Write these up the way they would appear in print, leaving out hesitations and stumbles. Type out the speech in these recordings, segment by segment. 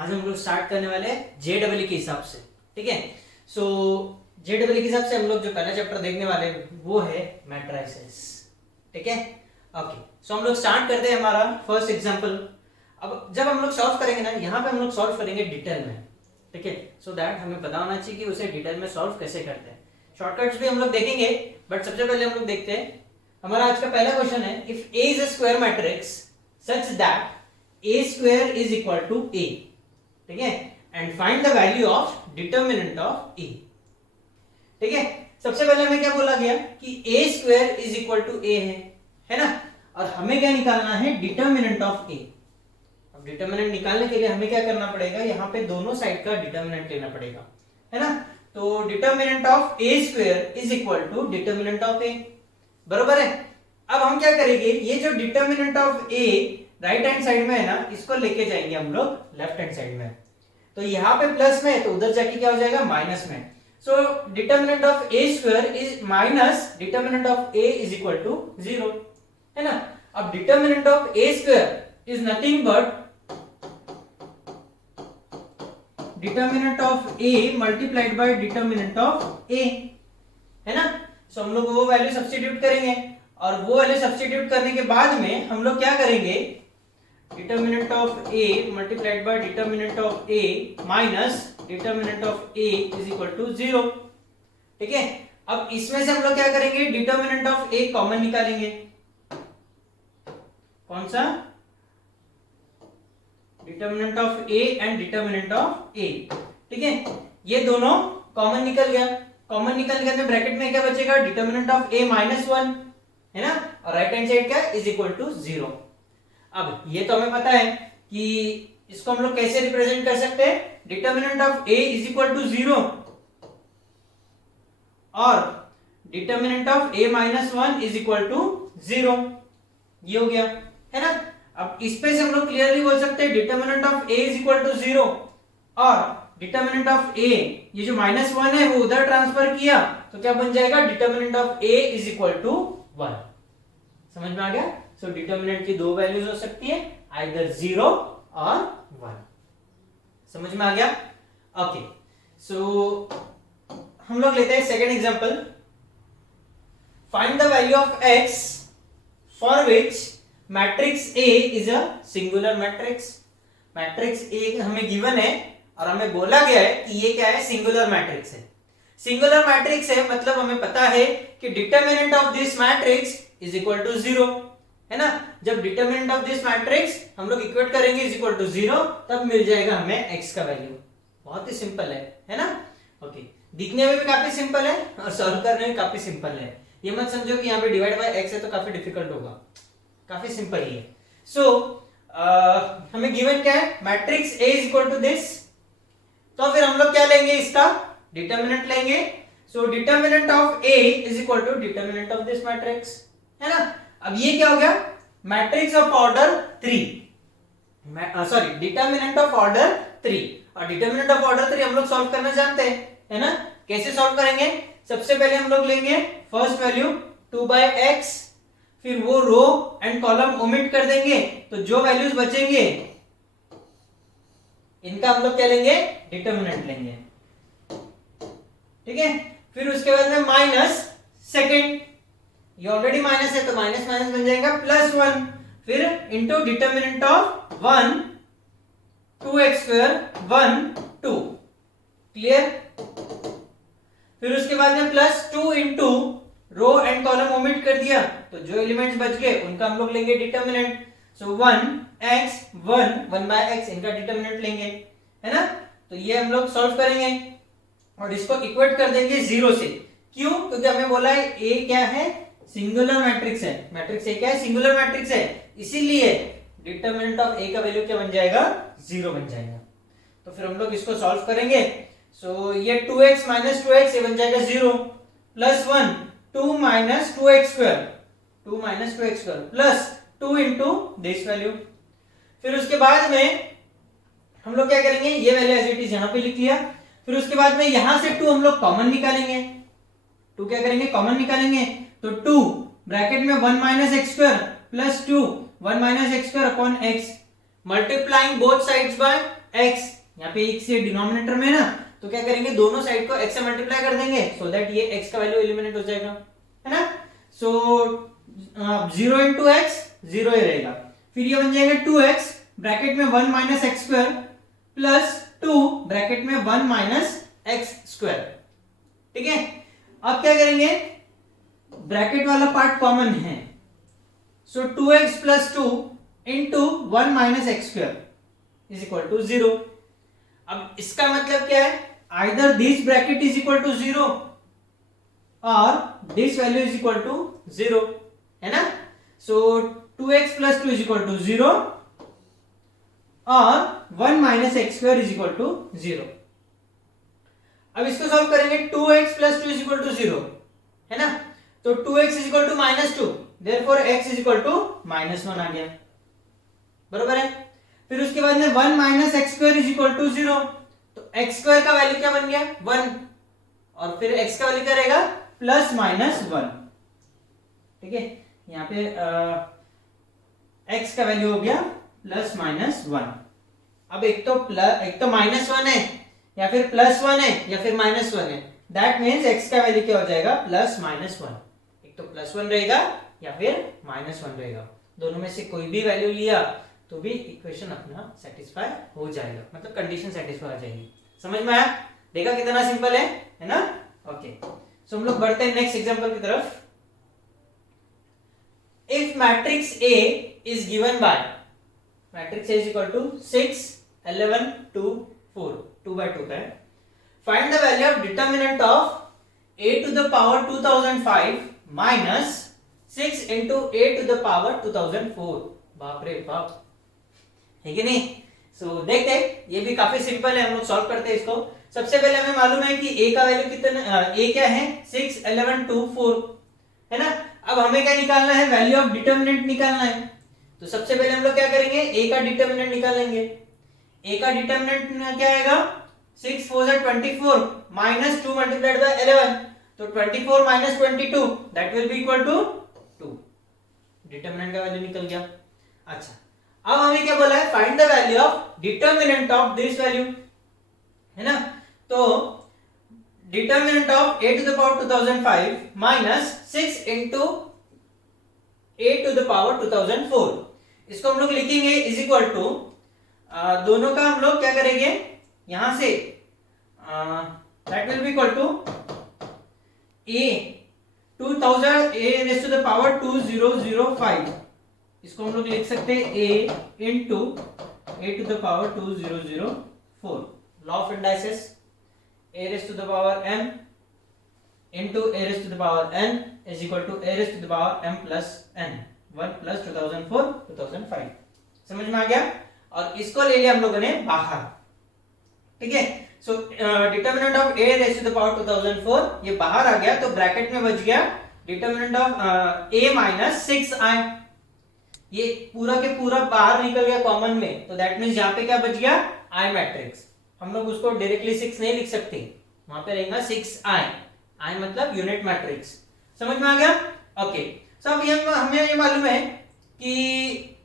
आज हम लोग स्टार्ट करने वाले हैं JEE के हिसाब से। ठीक है, सो JEE के हिसाब से हम लोग जो पहला चैप्टर देखने वाले हैं वो है मैट्रिसेस। ठीक है, ओके, सो हम लोग स्टार्ट करते हैं हमारा फर्स्ट एग्जांपल। अब जब हम लोग सॉल्व करेंगे ना, यहाँ पे हम लोग सॉल्व करेंगे डिटेल में। ठीक है, सो दैट हमें पता होना चाहिए कि उसे डिटेल में सॉल्व कैसे करते हैं। शॉर्टकट्स भी हम लोग देखेंगे, बट सबसे पहले हम लोग देखते हैं हमारा आज का पहला क्वेश्चन है, if A is a square matrix such that A square is equal to A। ठीक है, and find the value of determinant of A। ठीक है, सबसे पहले हमें क्या बोला गया कि A square is equal to A है ना, और हमें क्या निकालना है, डिटर्मिनेंट ऑफ A। अब डिटर्मिनेंट निकालने के लिए हमें क्या करना पड़ेगा, यहाँ पे दोनों साइड का डिटर्मिनेंट लेना पड़ेगा, है ना। तो determinant of A square is equal to determinant of A, बरोबर है। अब हम क्या करेंगे, ये जो determinant of A right hand side में है ना, इसको लेके जाएंगे हम लोग लेफ्ट हैंड साइड में। तो यहाँ पे प्लस में है तो उधर जाके क्या हो जाएगा, माइनस में। So determinant of A square is minus determinant of A is equal to 0, है ना। अब determinant of A square is nothing but determinant of A multiplied by determinant of A, है ना। सो हम लोग वो वैल्यू सब्स्टिट्यूट करेंगे, और वो वैल्यू सब्स्टिट्यूट करने के बाद में हम लोग क्या करेंगे, determinant of A multiplied by determinant of A minus determinant of A is equal to 0। ठीक है, अब इसमें से हम लोग क्या करेंगे, डिटर्मिनेंट ऑफ A कॉमन निकालेंगे। कौन सा, determinant of A and determinant of A। ठीक है, ये दोनों कॉमन निकल गया। कॉमन निकल गया तो ब्रैकेट में क्या बचेगा, डिटर्मिनेंट ऑफ A माइनस 1, है ना, और राइट हैंड साइड क्या इज इक्वल टू 0। अब ये तो हमें पता है कि इसको हम लोग कैसे रिप्रेजेंट कर सकते हैं, determinant of A is equal to 0 और determinant of A minus 1 is equal to 0। ये हो गया, है ना। अब इस पे से हम लोग क्लियरली बोल सकते हैं determinant of A is equal to 0 और डिटर्मिनेंट ऑफ A, ये जो माइनस 1 है वो उधर ट्रांसफर किया तो क्या बन जाएगा, determinant of A is equal to 1। समझ में आ गया। सो डिटर्मिनेंट की दो वैल्यूज हो सकती है, आइदर 0 और 1। समझ में आ गया। ओके, सो हम लोग लेते हैं second example. Find the value of x for which matrix A is a singular matrix. Matrix A हमें गिवन है और हमें बोला गया है कि ये क्या है, सिंगुलर मैट्रिक्स है। सिंगुलर मैट्रिक्स है मतलब हमें पता है कि determinant of this matrix is equal to 0, है ना। जब डिटर्मिनेंट ऑफ दिस मैट्रिक्स हम लोग इक्वेट करेंगे इज इक्वल टू 0, तब मिल जाएगा हमें x का वैल्यू। बहुत ही सिंपल है ना। ओके, दिखने में भी काफी सिंपल है और सॉल्व करने में काफी सिंपल है। ये मत समझो कि यहाँ पे डिवाइड बाय x है तो काफी डिफिकल्ट होगा, काफी सिंपल ही है। सो हमें गिवन क्या है, matrix A is equal to this, तो फिर हम लोग क्या लेंगे, इसका डिटर्मिनेंट लेंगे। So determinant of A is equal to determinant of this matrix, है ना। अब ये क्या हो गया, matrix of order 3, sorry determinant of order 3, और डिटर्मिनेंट ऑफ ऑर्डर 3 हम लोग सॉल्व करना जानते हैं, है ना। कैसे सॉल्व करेंगे, सबसे पहले हम लोग लेंगे फर्स्ट वैल्यू 2/x, फिर वो रो एंड कॉलम ओमिट कर देंगे, तो जो वैल्यूज बचेंगे इनका हम लोग क्या लेंगे, डिटर्मिनेंट लेंगे। ठीक है, फिर उसके बाद में माइनस सेकेंड, ये ऑलरेडी माइनस है तो माइनस माइनस बन जाएगा प्लस 1, फिर into determinant of 1 2x square 1 2, clear. फिर उसके बाद में plus 2 into row and column omit कर दिया तो जो एलिमेंट्स बच गए उनका हम लोग लेंगे डिटर्मिनेंट। सो 1x 1/x इनका डिटर्मिनेंट लेंगे, है ना। तो ये हम लोग सॉल्व करेंगे और इसको इक्वेट कर देंगे 0 से। क्यों, क्योंकि हमें बोला है A क्या है, सिंगुलर मैट्रिक्स है। मैट्रिक्स A क्या है, सिंगुलर मैट्रिक्स है, इसीलिए डिटर्मिनेंट ऑफ A का वैल्यू क्या बन जाएगा, 0 बन जाएगा। तो फिर हम लोग इसको सॉल्व करेंगे। सो ये 2x माइनस 2x ये बन जाएगा 0, plus 1 2 minus 2x square 2 minus 2x square plus 2 into this value. फिर उसके बाद में हम लोग क्या करेंगे, ये वैल्यू एज इट इज यहां पे लिख लिया। फिर उसके बाद में यहां से 2 हम लोग कॉमन निकालेंगे। 2 क्या करेंगे, कॉमन निकालेंगे, तो 2 ब्रैकेट में 1 minus x square plus 2 1 minus x square upon x multiplying both sides by x, यहाँ पे x ये डिनोमिनेटर में ना, तो क्या करेंगे दोनों साइड को x से मल्टीप्लाई कर देंगे सो दैट ये x का वैल्यू एलिमिनेट हो जाएगा, है ना। सो 0 इंटू एक्स 0 ही रहेगा, फिर ये बन जाएगा 2x ब्रैकेट में 1 minus x square plus 2 bracket में 1 माइनस एक्स स्क्वायर, ठीक है। अब क्या करेंगे, ब्रैकेट वाला पार्ट कॉमन है, so 2x plus 2 into 1 minus x square is equal to 0। अब इसका मतलब क्या है, either this bracket is equal to 0 और this value is equal to 0, है ना। So 2x plus 2 is equal to 0 और 1 minus x square is equal to 0। अब इसको सॉल्व करेंगे, 2x plus 2 is equal to 0, है ना। तो 2x is equal to minus 2, therefore x is equal to minus 1 आ गया, बरोबर है। फिर उसके बाद में 1 minus x square is equal to 0, तो एक्स स्क्वायर का वैल्यू क्या बन गया 1 और फिर x का वैल्यू क्या रहेगा प्लस माइनस 1, ठीक है। यहाँ पे x का वैल्यू हो गया प्लस माइनस 1। अब एक तो माइनस 1 है या फिर प्लस 1 है या फिर माइनस 1 है, दैट मीन्स x का वैल्यू क्या हो जाएगा प्लस माइनस 1, एक तो प्लस 1 रहेगा या फिर माइनस 1 रहेगा, दोनों में से कोई भी वैल्यू लिया तो भी इक्वेशन अपना सेटिस्फाई हो जाएगा, मतलब कंडीशन सेटिस्फाई हो जाएगी। समझ में आया, देखा कितना सिंपल है ना। ओके, सो हम लोग बढ़ते हैं नेक्स्ट एग्जांपल की तरफ। If matrix A is given by matrix A is equal to 6 11 2 4 2 by 2 है, find the value of determinant of a to the power 2005 minus 6 into a to the power 2004। बाप रे बाप, है कि नहीं। सो देखते हैं, ये भी काफी सिंपल है, हम लोग सॉल्व करते हैं इसको। सबसे पहले हमें मालूम है कि a का वैल्यू कितना, a क्या है 6 11 2 4, है ना। अब हमें क्या निकालना है, वैल्यू ऑफ डिटर्मिनेंट निकालना है। तो सबसे पहले हम लोग क्या करेंगे, a का डिटर्मिनेंट निकालेंगे। a का डिटर्मिनेंट क्या आएगा 6 4 जा 24 माइनस 2 मल्टीप्लाइड बाय 11, तो 24 minus 22 that will be equal to 2। Determinant का वैल्यू निकल गया। अच्छा, अब हमें क्या बोला है, find the value of determinant of this value, है ना। तो determinant of a to the power 2005 minus 6 into a to the power 2004, इसको हम लोग लिखेंगे इज इक्वल टू, दोनों का हम लोग क्या करेंगे यहां से, that will be equal to a 2000 a raise to the power 2005, इसको हम लोग लिख सकते हैं a into a to the power 2004। Law of indices, a raise to the power m into a raise to the power n is equal to a raise to the power m plus n, 1 plus 2004 2005। समझ में आ गया। और इसको ले लिया हम लोगों ने बाहर, ठीक है। So determinant of a raise to the power 2004 ये बाहर आ गया, तो ब्रैकेट में बच गया determinant of a minus 6i, ये पूरा के पूरा बाहर निकल गया कॉमन में, तो दैट मींस यहाँ पे क्या बच गया i मैट्रिक्स। हम लोग उसको डायरेक्टली 6 नहीं लिख सकते, वहां पे रहेगा 6i, i मतलब यूनिट मैट्रिक्स। समझ में आ गया। ओके, सो अब हमें ये मालूम है कि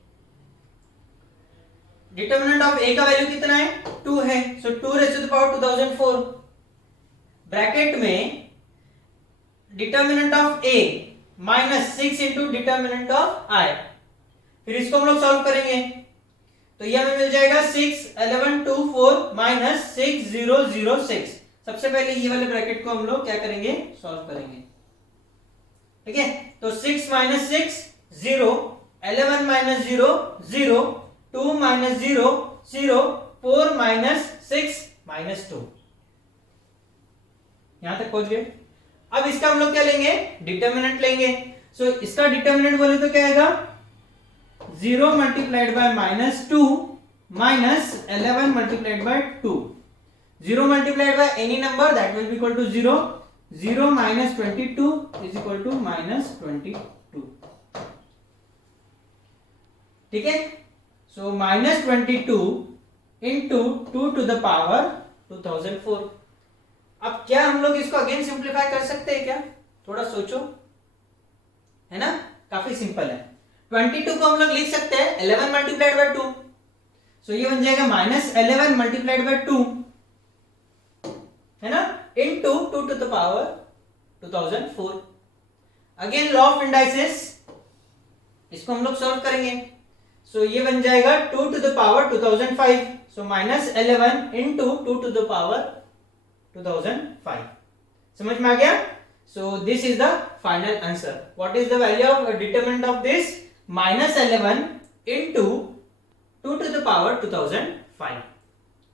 डिटर्मिनेंट ऑफ a का वैल्यू कितना है 2 है, so 2 raise to the power 2004 bracket में determinant of a minus 6 into determinant of i, फिर इसको हम लोग सॉल्व करेंगे, तो ये हमें मिल जाएगा 6 11 2 4 माइनस 6 0 0 6। सबसे पहले ये वाले ब्रैकेट को हम लोग क्या करेंगे सॉल्व करेंगे, ठीक है। तो 6 minus 6 0, 11 minus 0 0, 2 minus 0 0, 4 minus 6 minus 2, यहां तक पहुंच गए। अब इसका हम लोग क्या लेंगे, डिटर्मिनेंट लेंगे। सो इसका डिटर्मिनेंट बोले तो क्या आएगा 0 multiplied by minus 2 minus 11 multiplied by 2, 0 multiplied by any number that will be equal to 0, 0 minus 22 is equal to minus 22, ठीक है। So minus 22 into 2 to the power 2004। अब क्या हम लोग इसको अगेन सिंप्लीफाई कर सकते हैं क्या, थोड़ा सोचो, है ना। काफी सिंपल है। 22 को हम लोग लिख सकते हैं 11 मल्टीप्लाइड बाय 2, सो ये बन जाएगा -11 मल्टीप्लाइड बाय 2, है ना, into 2 to the power 2004। Again law of indices, इसको हम लोग सॉल्व करेंगे। सो ये बन जाएगा 2 to the power 2005, so -11 into 2 to the power 2005। समझ में आ गया? So this is the final answer. What is the value of determinant of this? -11 into 2 to the power 2005।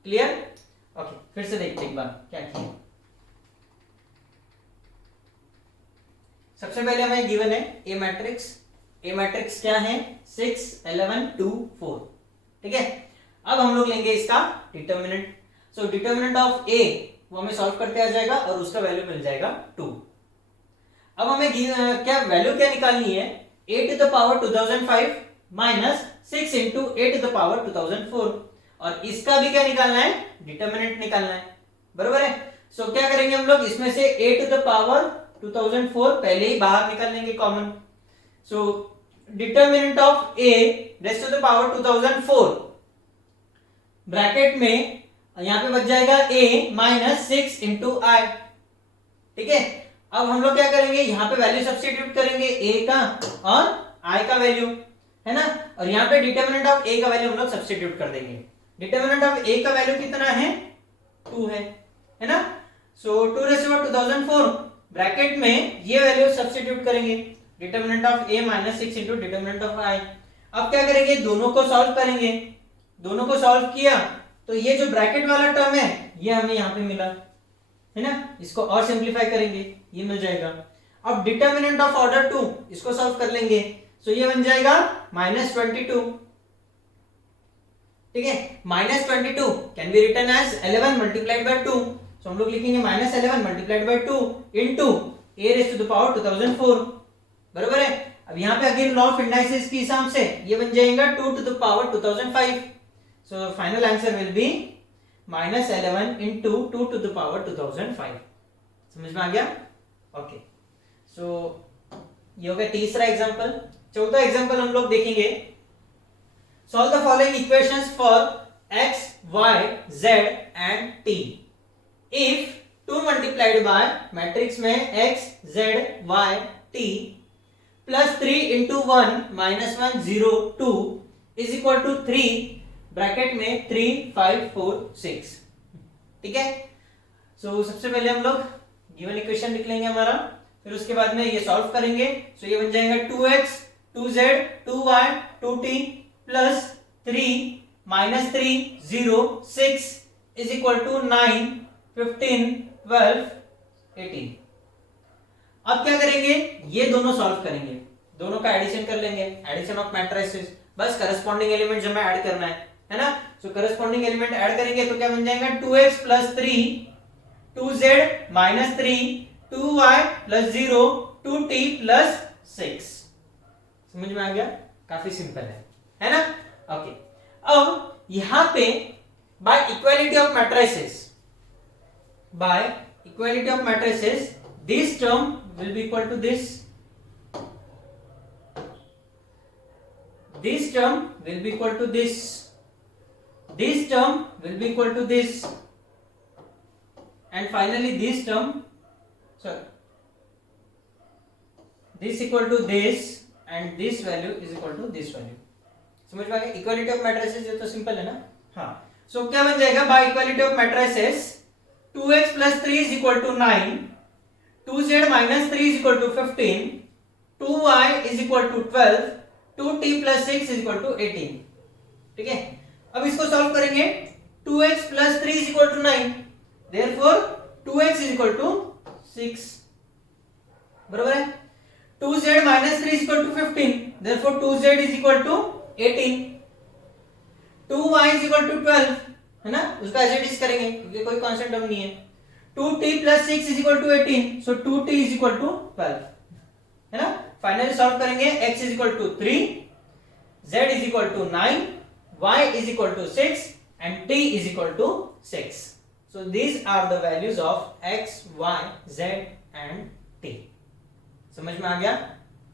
Clear? Okay, फिर से देखते एक बार क्या किया। सबसे पहले हमें गिवन है ए मैट्रिक्स। ए मैट्रिक्स क्या है? 6 11 2 4। ठीक है, अब हम लोग लेंगे इसका डिटरमिनेंट। सो डिटरमिनेंट ऑफ ए वो हमें सॉल्व करते आ जाएगा और उसका वैल्यू मिल जाएगा 2। अब हमें क्या वैल्यू क्या निकालनी है? a to the power 2005 minus 6 into a to the power 2004, और इसका भी क्या निकालना है? डिटरमिनेंट निकालना है, बरोबर है। सो क्या करेंगे हम लोग, इसमें से a टू द पावर 2004 पहले ही बाहर निकाल लेंगे common. So determinant of a rest to the power 2004 bracket में यहां पे बच जाएगा a माइनस 6 इंटू आई। ठीक है, अब हम लोग क्या करेंगे, यहां पे वैल्यू सब्स्टिट्यूट करेंगे a का और i का वैल्यू, है ना, और यहां पे डिटरमिनेंट ऑफ a का वैल्यू हम लोग सब्स्टिट्यूट कर देंगे। डिटरमिनेंट ऑफ a का वैल्यू कितना है? 2 है ना। सो 2 रेज़ टू 2004 ब्रैकेट में ये वैल्यू सब्स्टिट्यूट करेंगे, determinant of a minus 6 into determinant of i। अब क्या करेंगे, दोनों को सॉल्व करेंगे। दोनों को सॉल्व किया तो ये जो ब्रैकेट वाला टर्म है ये हमें यहाँ पे मिला, है ना, इसको और सिंप्लीफाई करेंगे, ये मिल जाएगा। अब डिटरमिनेंट ऑफ ऑर्डर 2 इसको सॉल्व कर लेंगे। सो ये बन जाएगा -22। ठीक है, -22 can be written as 11 multiplied by 2। So हम लोग लिखेंगे -11 multiplied by 2 into a raise to the power 2004, बराबर है। अब यहाँ पे अगेन लॉ ऑफ इंडाइसेस के हिसाब से ये बन जाएगा 2 to the power 2005। So final answer will be -11 into 2 to the power 2005। समझ में आ गया? ओके, सो ये हो गया तीसरा एग्जांपल। चौथा एग्जांपल हम लोग देखेंगे। Solve the following equations for x, y, z and t if 2 multiplied by matrix में x, z, y, t plus 3 into 1 minus 1 0 2 is equal to 3 bracket में 3 5 4 6। ठीक है, सो सबसे पहले हम लोग गिवन इक्वेशन लिख लेंगे हमारा, फिर उसके बाद में ये सॉल्व करेंगे। सो ये बन जाएगा 2x 2z 2y 2t plus 3 minus 3 0 6 is equal to 9 15 12 18। अब क्या करेंगे, ये दोनों सॉल्व करेंगे, दोनों का एडिशन कर लेंगे, एडिशन ऑफ मैट्रिसेस। बस करस्पॉन्डिंग एलिमेंट हमें ऐड करना है ना। सो करस्पॉन्डिंग एलिमेंट ऐड करेंगे तो क्या बन जाएगा 2x plus 3 2z minus 3 2y plus 0 2t plus 6। समझ में आ गया? काफी सिंपल है ना। ओके, अब यहां पे bye equality of matrices, bye equality of matrices this term will be equal to this term will be equal to this term will be equal to this, and finally this term, sorry, this equal to this and this value is equal to this value। समझ में आ गया? Equality of matrices ये तो simple है ना। हाँ, सो क्या बन जाएगा by equality of matrices 2x plus 3 is equal to 9 2z minus 3 is equal to 15, 2y is equal to 12, 2t plus 6 is equal to 18। ठीक है, अब इसको सॉल्व करेंगे। 2x plus 3 is equal to 9, therefore 2x is equal to 6, बराबर है। 2z minus 3 is equal to 15, therefore 2z is equal to 18, 2y is equal to 12, है ना, उसका एज इट इज करेंगे क्योंकि कोई कांस्टेंट टर्म नहीं है। 2t plus 6 is equal to 18, so 2t is equal to 12, है ना। फाइनली सॉल्व करेंगे, x is equal to 3, z is equal to 9, y is equal to 6 and t is equal to 6। So these are the values of x, y, z and t। समझ में आ गया?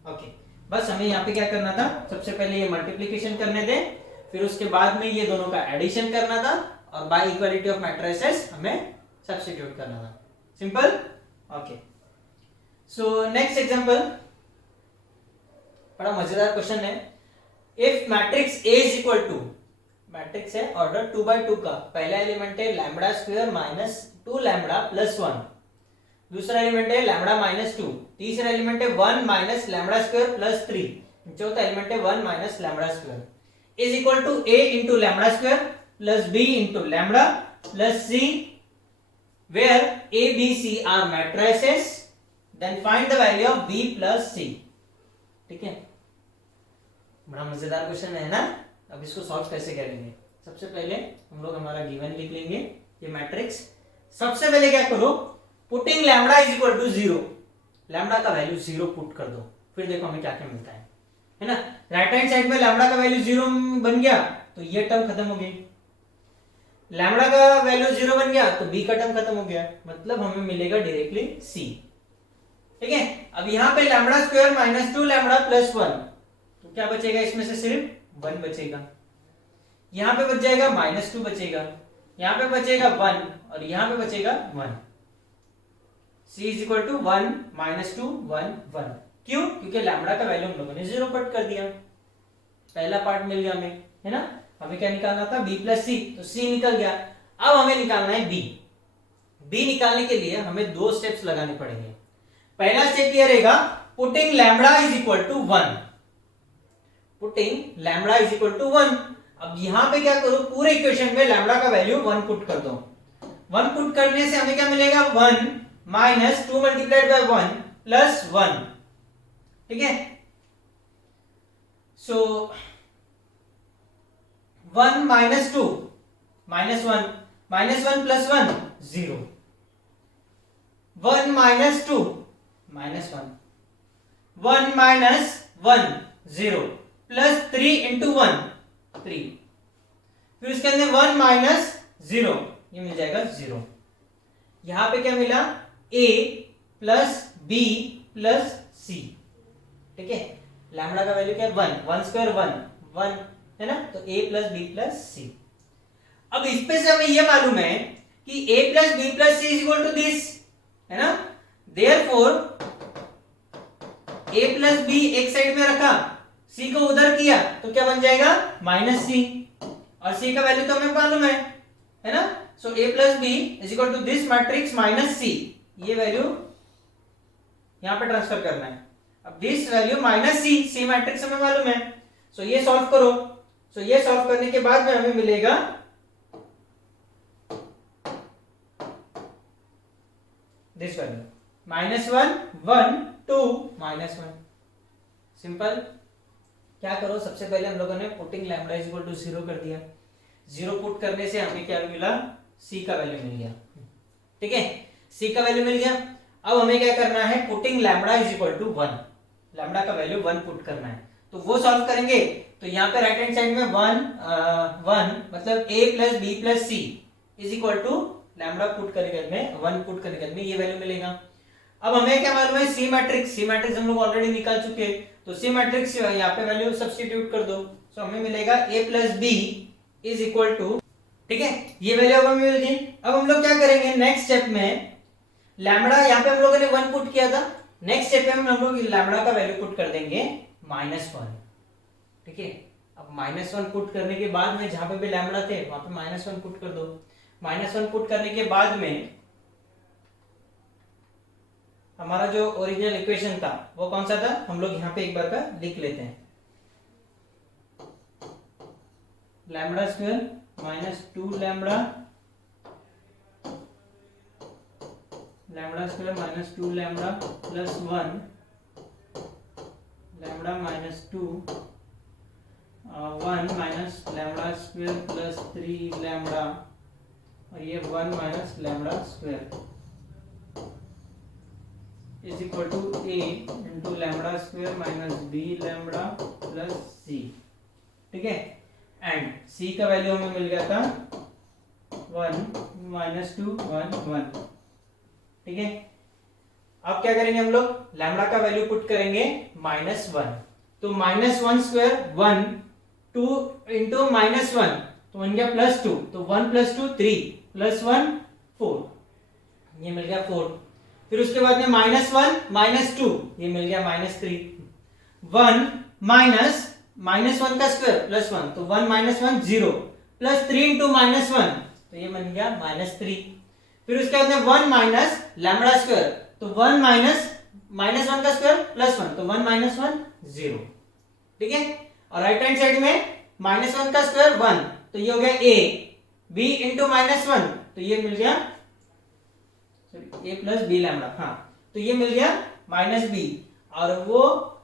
Okay, बस हमें यहाँ पे क्या करना था, सबसे पहले ये मल्टीप्लीकेशन करने दें, फिर उसके बाद में ये दोनों का एडिशन करना था और बाय इक्वालिटी ऑफ मैट्रिसेस हमें सब्स्टिट्यूट करना था। Simple. Okay, so next example बड़ा मजेदार क्वेश्चन है। If matrix A is equal to, matrix है ऑर्डर 2 by 2 का, पहला एलिमेंट है lambda square minus 2 lambda plus 1, दूसरा एलिमेंट है लैम्बडा माइनस 2, तीसरा एलिमेंट है 1 माइनस लैम्बडा स्क्वायर प्लस 3, चौथा एलिमेंट है 1 minus lambda square, is equal to A into lambda square plus B into lambda plus C, where A, B, C are matrices, then find the value of B plus C। ठीक है, बड़ा मजेदार question है ना। अब इसको solve कैसे करेंगे? सबसे पहले हम लोग हमारा गिवन लिख लेंगे, ये मैट्रिक्स। सबसे पहले क्या करो, putting lambda is equal to 0, lambda का वैल्यू 0 पुट कर दो, फिर देखो हमें क्या क्या मिलता है ना। राइट हैंड साइड में लैम्बडा का वैल्यू 0 बन गया तो ये टर्म खत्म हो गई, लैम्बडा का वैल्यू 0 बन गया तो B का टर्म खत्म हो गया, मतलब हमें मिलेगा डायरेक्टली C। ठीक है, अब यहाँ पे lambda square minus 2 lambda plus 1, तो क्या बचेगा इसमें से? सिर्फ 1 बचेगा। यहाँ पे बच जाएगा माइनस 2 बचेगा, यहाँ पे बचेगा 1 और यहाँ पे बचेगा 1। C is equal to 1 minus 2 1 1। क्यों? क्योंकि लैम्बडा का वैल्यू हम लोगों ने 0 पुट कर दिया, पहला पार्ट मिल गया हमें, है ना। हमें क्या निकालना था? B प्लस C, तो C निकल गया। अब हमें निकालना है B। B निकालने के लिए हमें 2 स्टेप्स लगाने पड़ेंगे। पहला स्टेप ये रहेगा, putting lambda is equal to 1, putting lambda is equal to 1। अब यहां पे क्या करो, पूरे इक्वेशन में लैम्बडा का वैल्यू 1 पुट कर दो। 1 पुट करने से हमें क्या मिलेगा? 1 माइनस 2 मल्टीप्लाइड बाय 1 प्लस 1। ठीक है, सो 1 minus 2 minus 1, minus 1 plus 1 0, 1 minus 2 minus 1, 1 minus 1 0 plus 3 into 1 3, फिर उसके अंदर 1 माइनस 0, ये मिल जाएगा 0। यहां पे क्या मिला? A plus B plus C। ठीक है, लैम्बडा का वैल्यू क्या है? 1, 1 स्क्वायर 1 1 है ना, तो A plus B plus C। अब इस पे से हमें ये मालूम है कि A plus B plus C is equal to this, है ना। देयरफॉर A प्लस B एक साइड में रखा, C को उधर किया तो क्या बन जाएगा? माइनस C, और C का वैल्यू तो हमें मालूम है ना। So A plus B is equal to this matrix minus C, ये वैल्यू यहां पे ट्रांसफर करना है। अब this value minus C matrix हमें मालूम है, सो ये सॉल्व करो। सो ये सॉल्व करने के बाद में हमें मिलेगा this value minus 1 1 2 minus 1। Simple. क्या करो, सबसे पहले हम लोगों ने putting lambda is equal to 0 कर दिया। 0 पुट करने से हमें क्या मिला? C का वैल्यू मिल गया। ठीक है, C का वैल्यू मिल गया। अब हमें क्या करना है? Putting lambda is equal to 1, lambda का वैल्यू 1 पुट करना है, तो वो सॉल्व करेंगे। तो यहाँ पे राइट हैंड साइड में 1 मतलब A plus B plus C is equal to lambda put करने में 1 पुट करने में ये वैल्यू मिलेगा। अब हमें क्या मालूम है? C मैट्रिक्स हम लोग ऑलरेडी निकाल चुके हैं, तो C मैट्रिक्स यहाँ पे वैल्यू सब्स्टिट्यूट कर दो। सो हमें मिलेगा A plus B is equal to, ठीक है, ये वैल्यू अब हमें मिल गई। अब हम लोग क्या करेंगे? नेक्स्ट स्टेप में लैम्बडा यहाँ पे हम लोगों ने 1 पुट किया था, नेक्स्ट स्टेप में हम लोग लैम्बडा का वैल्यू पुट कर देंगे -1। ठीक है, अब -1 पुट करने के बाद में जहां पे भी लैम्बडा थे वहां पे -1 पुट कर दो। -1 पुट करने के बाद में हमारा जो ओरिजिनल इक्वेशन था वो कौन सा था? हम लोग यहाँ पे एक बार का लिख लेते हैं, lambda square minus 2 lambda square minus 2 lambda plus 1 lambda minus 2 1 minus lambda square plus 3 lambda, और ये 1 minus lambda square is equal to A into lambda square minus B lambda plus C। ठीक है, एंड C का value हमें मिल गया था 1 minus 2 1 1। ठीक है, अब क्या करेंगे हम लोग? लैम्बडा का वैल्यू पुट करेंगे -1, तो -1 स्क्वायर 1 2 इंटू -1 तो बन गया +2, तो 1 + 2 3 + 1 4, ये मिल गया 4। फिर उसके बाद में -1 -2 ये मिल गया -3। 1 -1 का स्क्वायर +1 तो 1 - 1 0 +3 इंटू -1 तो ये बन गया -3। फिर उसके बाद में 1 माइनस लैम्बडा स्क्वायर तो 1 -1 का स्क्वायर +1 तो 1 - 1 0, ठीक है। और राइट हैंड साइड में -1 का स्क्वायर 1 तो ये हो गया a, b इंटू -1 तो ये मिल गया a प्लस बी लैम्बडा, हाँ तो ये मिल गया -b, और वो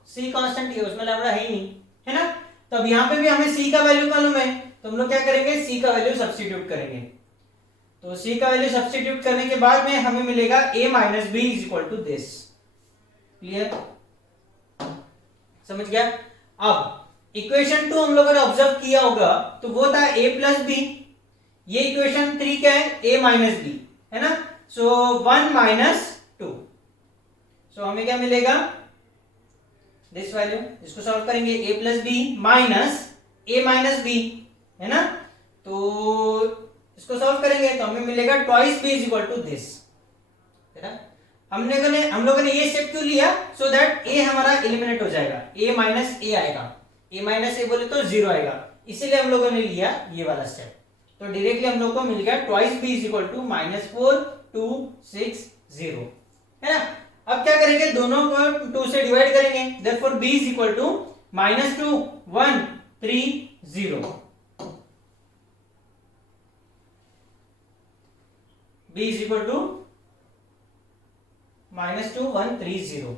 c कांस्टेंट है उसमें लैम्बडा है ही नहीं, है ना। तो अब यहाँ पे भी हमें c का वैल्यू मालूम है तो हम लोग क्या करेंगे, c का वैल्यू सब्स्टिट्यूट करेंगे। तो c का वैल्यू सब्स्टिट्यूट करने के बाद में हमें मिलेगा a - b = दिस। क्लियर, समझ गया। अब इक्वेशन 2 हम लोगों ने ऑब्जर्व किया होगा तो वो था a + b, ये इक्वेशन 3 क्या है, a - b, है ना। सो 1 - 2, सो हमें क्या मिलेगा, दिस वैल्यू, इसको सॉल्व करेंगे a + b minus a - b, है ना। तो इसको सॉल्व करेंगे तो हमें मिलेगा ट्वाइस b = दिस, है ना। हम लोगों ने ये स्टेप क्यों लिया, सो दैट a हमारा एलिमिनेट हो जाएगा, a - a आएगा, a - a बोले तो 0 आएगा, इसीलिए हम लोगों ने लिया ये वाला स्टेप। तो डायरेक्टली हम लोग को मिल गया ट्वाइस b = -4 2 6 0, है ना। अब क्या करेंगे, दोनों को 2 से डिवाइड करेंगे, देयरफॉर b = -2 1 3 0, b = -2 1 3 0,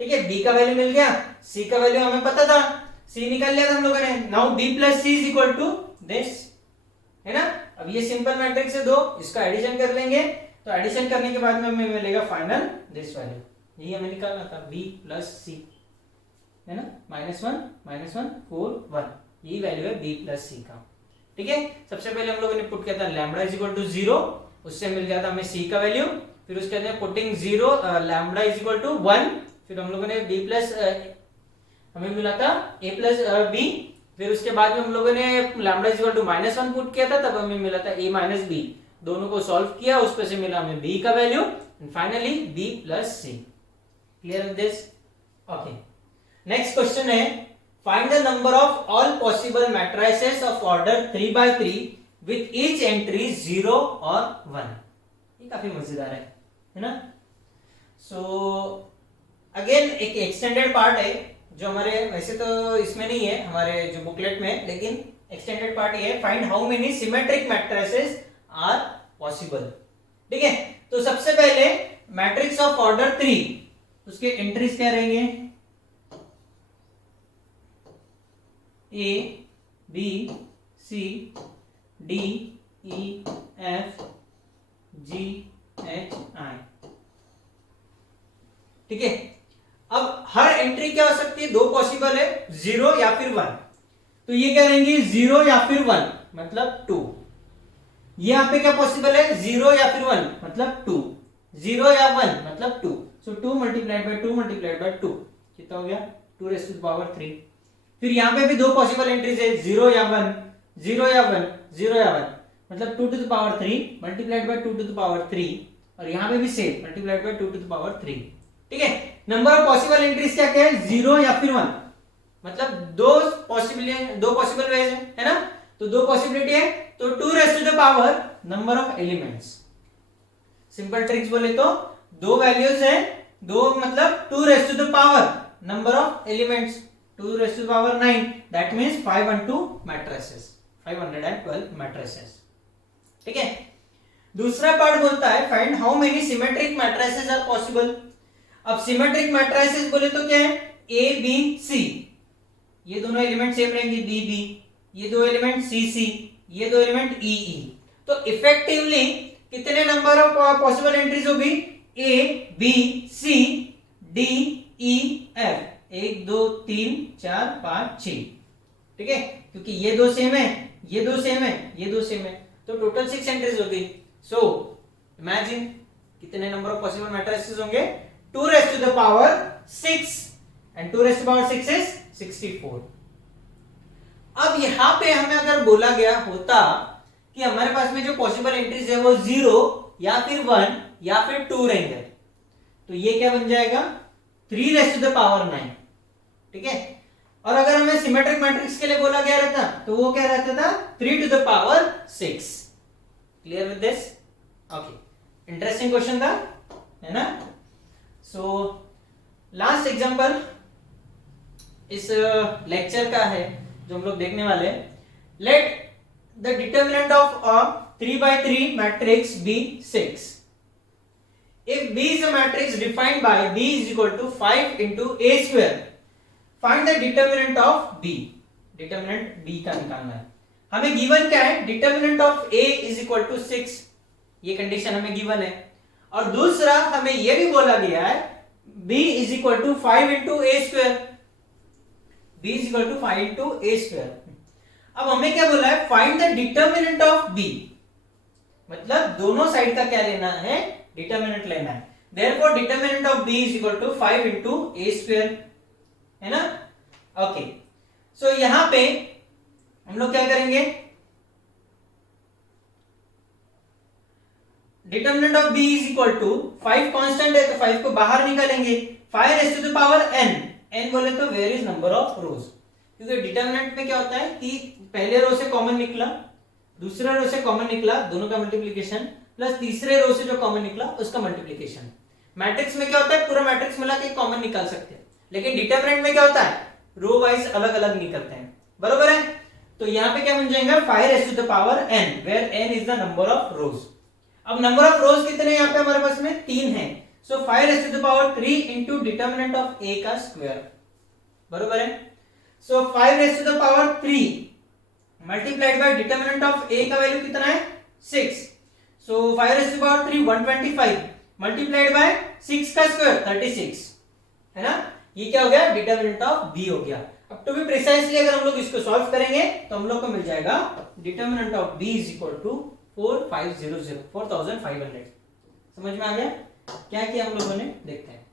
ठीक है। b का वैल्यू मिल गया, c का वैल्यू हमें पता था, c निकाल लिया था हम लोगों ने। नाउ b + c = दिस, है ना। अब ये सिंपल मैट्रिक्स है दो, इसका एडिशन कर लेंगे, तो एडिशन करने के बाद में हमें मिलेगा फाइनल दिस वैल्यू, यही हमें निकालना था b + c, है ना। -1 -1 4 1, यही वैल्यू है b + c का, ठीक है। सबसे पहले हम लोगों ने पुट किया था लैम्बडा = 0, उससे मिल गया था हमें c का वैल्यू। फिर उसके अंदर पुटिंग 0 लैम्बडा = 1, फिर हम लोगों ने हमें मिला था a + b, फिर उसके बाद में हम लोगों ने लैम्बडा = -1 पुट किया था, तब हमें मिला था a - b, दोनों को सॉल्व किया, उस पे से मिला हमें b का value, and finally b + c। Clear with this, okay. Next question है, find the number of all possible matrices of order 3x3 with each entry 0 और 1। ये काफी मजेदार है ना। सो अगेन एक एक्सटेंडेड पार्ट है जो हमारे, वैसे तो इसमें नहीं है हमारे जो बुकलेट में, लेकिन एक्सटेंडेड पार्ट ये है, find how many symmetric matrices are possible, ठीक है। तो सबसे पहले मैट्रिक्स ऑफ ऑर्डर 3, उसके एंट्रीज क्या रहेंगे, a b c d e f g h i, ठीक है। अब हर एंट्री क्या हो सकती है, दो पॉसिबल है, 0 या फिर 1, तो ये क्या रहेंगे 0 या फिर 1 मतलब 2। यहाँ पे क्या पॉसिबल है, 0 या फिर 1 मतलब 2, 0 या 1 मतलब 2, सो 2 × 2 × 2 कितना हो गया, 2⁻3। फिर यहाँ पे भी दो पॉसिबल एंट्रीज है, 0 या 1 0 या 1 0 या 1 मतलब 2⁻3 × 2⁻3, और यहाँ पे भी सेम × 2⁻3, ठीक है। नंबर ऑफ पॉसिबल एंट्रीज क्या क्या है, 0 या फिर 1 मतलब दो पॉसिबल वेज है ना। तो दो पॉसिबिलिटी है, तो 2⁻, number of elements. Simple tricks बोले तो दो वैल्यूज है, दो मतलब 2⁻, नंबर ऑफ एलिमेंट्स 2�9, दैट मींस 512 मैट्रिसेस, 512 मैट्रिसेस, ठीक है। दूसरा पार्ट बोलता है find how many symmetric matrices are possible. अब सिमेट्रिक मैट्रिसेस बोले तो क्या है, ए बी सी, ये दोनों एलिमेंट सेम रहेंगे, बी बी, ये दो एलिमेंट सी सी, ये दो एलिमेंट ई ई। तो इफेक्टिवली कितने नंबर ऑफ पॉसिबल एंट्रीज होगी, A B C D E F, 1 2 3 4 5 6, ठीक है। क्योंकि ये दो सेम है, ये दो सेम है, ये दो सेम है, तो टोटल 6 एंट्रीज होगी। सो इमेजिन कितने नंबर ऑफ पॉसिबल मैट्रिसेस होंगे, 2⁻6 and 2⁻6 is 64. अब यहाँ पे हमें अगर बोला गया होता कि हमारे पास में जो पॉसिबल एंट्रीज है वो 0 या फिर 1 या फिर 2 रहेंगे, तो ये क्या बन जाएगा 3⁻⁹, ठीक है। और अगर हमें सिमेट्रिक मैट्रिक्स के लिए बोला गया रहता तो वो क्या रहता था 3⁶। Clear with this? Okay, interesting question था, है ना। सो लास्ट एग्जांपल इस लेक्चर का है जो हम लोग देखने वाले हैं। Let the determinant of a 3×3 matrix be 6 if B is a matrix defined by B is equal to 5 into A square, find the determinant of B। Determinant B का निकालना है। हमें गिवन क्या है, determinant of A is equal to 6, ये condition हमें given है। और दूसरा हमें यह भी बोला गया है B is equal to 5 into A square, B is equal to 5 into A square। अब हमें क्या बोला है, find the determinant of B, मतलब दोनों साइड का क्या लेना है, डिटर्मिनेंट लेना है। Therefore determinant of B is equal to 5 into A square, है ना। ओके, सो यहां पे हम लोग क्या करेंगे, determinant of B is equal to 5 constant है तो 5 को बाहर निकालेंगे, 5n, n बोले तो where is number of rows, क्योंकि डिटर्मिनेंट में क्या होता है कि पहले रो से कॉमन निकला, दूसरे रो से कॉमन निकला, दोनों का मल्टीप्लिकेशन, प्लस तीसरे रो से जो कॉमन निकला उसका मल्टीप्लिकेशन। मैट्रिक्स में क्या होता है, पूरा मैट्रिक्स मिला के कॉमन निकाल सकते हैं, लेकिन डिटर्मिनेंट में क्या होता है, रो वाइज अलग अलग निकलते हैं, बरोबर है। तो यहाँ पे क्या बन जाएगा 5n, where n is the number of rows. अब नंबर ऑफ रोज कितने यहाँ पे हमारे पास में 3 है, सो 5⁻³ इंटू डिटर्मिनेंट ऑफ A का स्क्वायर, बरोबर है। सो 5⁻³ multiplied by determinant of A का वैल्यू कितना है 6, सो 5⁻³ 125 मल्टीप्लाइड बाय 6 का स्क्वायर 36, है ना। ये क्या हो गया, डिटर्मिनेंट ऑफ B हो गया। अब टू बी प्रिसाइसली अगर हम लोग इसको सॉल्व करेंगे तो हम लोग को मिल जाएगा determinant of B is equal to 4500। समझ में आ गया क्या किया हम लोगों ने, देखते हैं।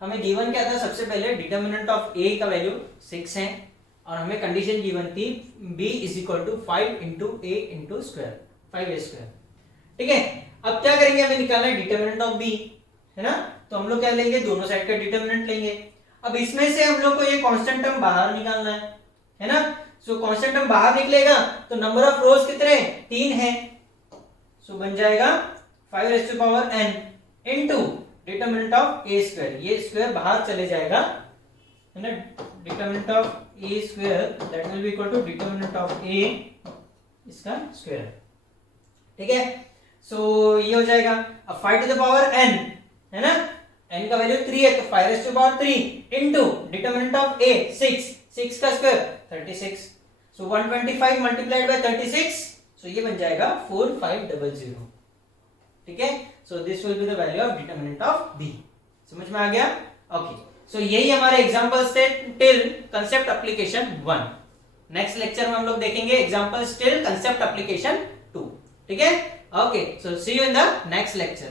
हमें गिवन क्या था, सबसे पहले डिटर्मिनेंट ऑफ A का वैल्यू 6 है और हमें कंडीशन गिवन थी B is equal to 5 into A into square, 5A square, ठीक है। अब क्या करेंगे, हमें निकालना है डिटर्मिनेंट ऑफ B, है ना। तो हम लोग क्या लेंगे, दोनों साइड का डिटर्मिनेंट लेंगे। अब इसमें से हम लोग को ये कांस्टेंट टर्म बाहर निकालना है ना। सो कांस्टेंट टर्म बाहर निकलेगा तो नंबर ऑफ रोज कितने 3 है, सो बन जाएगा 5n into determinant of A square, ये स्क्वायर बाहर चले जाएगा, है ना। Determinant of A square that will be equal to determinant of A इसका स्क्वायर, ठीक है। सो ये हो जाएगा। अब 5n है ना, n का वैल्यू 3 है तो 5⁻³ इनटू डिटर्मिनेंट ऑफ A 6 का स्क्वायर 36, सो 125 मल्टीप्लाइड बाय 36, सो ये बन जाएगा 4500, ठीक है। So this will be the value of determinant of B। समझ में आ गया? ओके, सो यही हमारे एग्जांपल्स थे till concept application 1। Next lecture में हम लोग देखेंगे एग्जांपल्स टिल कांसेप्ट एप्लीकेशन 2, ठीक है। Okay, so see you in the next lecture.